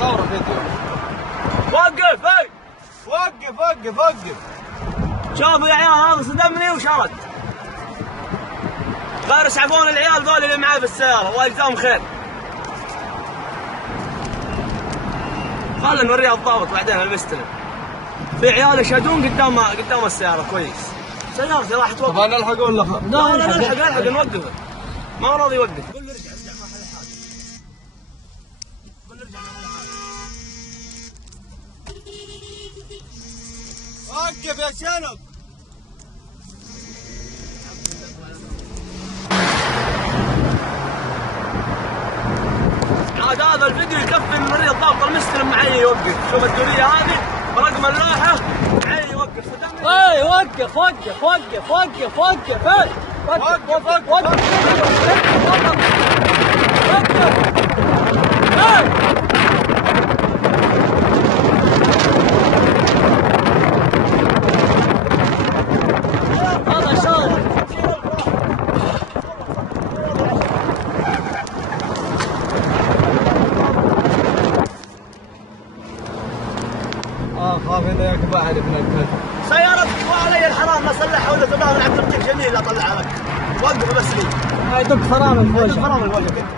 صور فيديو. وقف اي وقف وقف وقف. شوفوا يا عيال هذا صدمني وشرد. غير يسحبون العيال ذول اللي معي في السيارة، الله يجزاهم خير. خلنا نوريها الضابط بعدين المستلم. في عيال يشهدون قدام السيارة كويس. سيارتي راح توقف. طب انا الحق ولا لا نلحق نوقفه. ما هو راضي يوقف. قول له ارجع ما حل حاجة. قول له ارجع ما حل حاجة. وقف يا شنب. عاد هذا الفيديو يكفي ان نوري الضابط المستلم معي يوقف. شوف الدورية هذه برقم اللوحة معي يوقف. اي وقف وقف وقف وقف وقف اي وقف وقف وقف هذا شاطر. خاف انه يعقب احد من الكل. سيارتك وعلي الحرام لا صلحها ولا تباها من عبد اللطيف جميل اطلعها لك. وقف بس لي. يدق فرامل في يدق وجهك. فرامل بوجهك انت.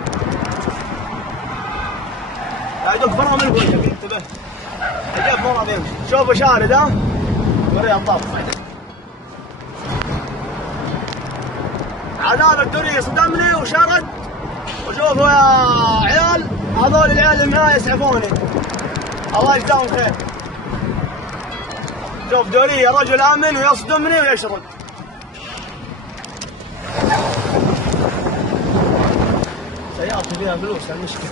يدق فرامل بوجهك انتبه. الجيب مو راضي يمشي. شوفوا شارد ها. وريها الضابط بعدين. عذاب الدنيا صدمني وشرد. وشوفوا يا عيال هذول العيال اللي معاي يسعفوني. الله يجزاهم خير. شوف دورية رجل آمن ويصدمني ويشرد. سيارتي فيها فلوس المشكلة.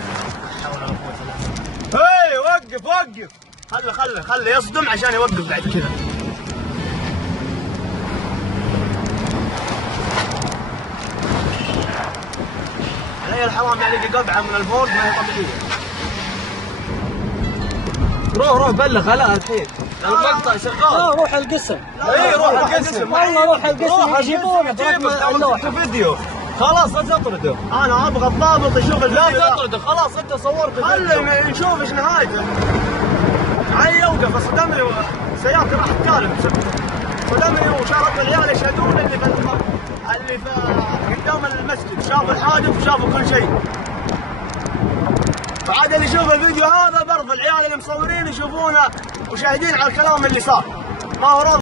هي وقف وقف. خله يصدم عشان يوقف بعد كذا. علي الحرام يعني قطعة من الفورد ما هي طبيعية. روح بلغ هلا الحين. المقطع شغال. روح القسم. اي روح القسم. والله روح القسم يجيبونه برقم اللوحة. فيديو. خلاص لا تطرده. أنا أبغى الضابط يشوف لا الفيديو. تطرده خلاص انت صورت الفيديو. خله يشوف ايش نهايته. معي يوقف صدمني سيارتي راحت كالم. صدمني وشارك العيال يشهدون اللي في قدام المسجد. شافوا الحادث وشافوا كل شيء. فعاد اللي يشوف الفيديو هذا برضه العيال اللي مصورين يشوفونه وشاهدين على الكلام اللي صار. ما هو راضي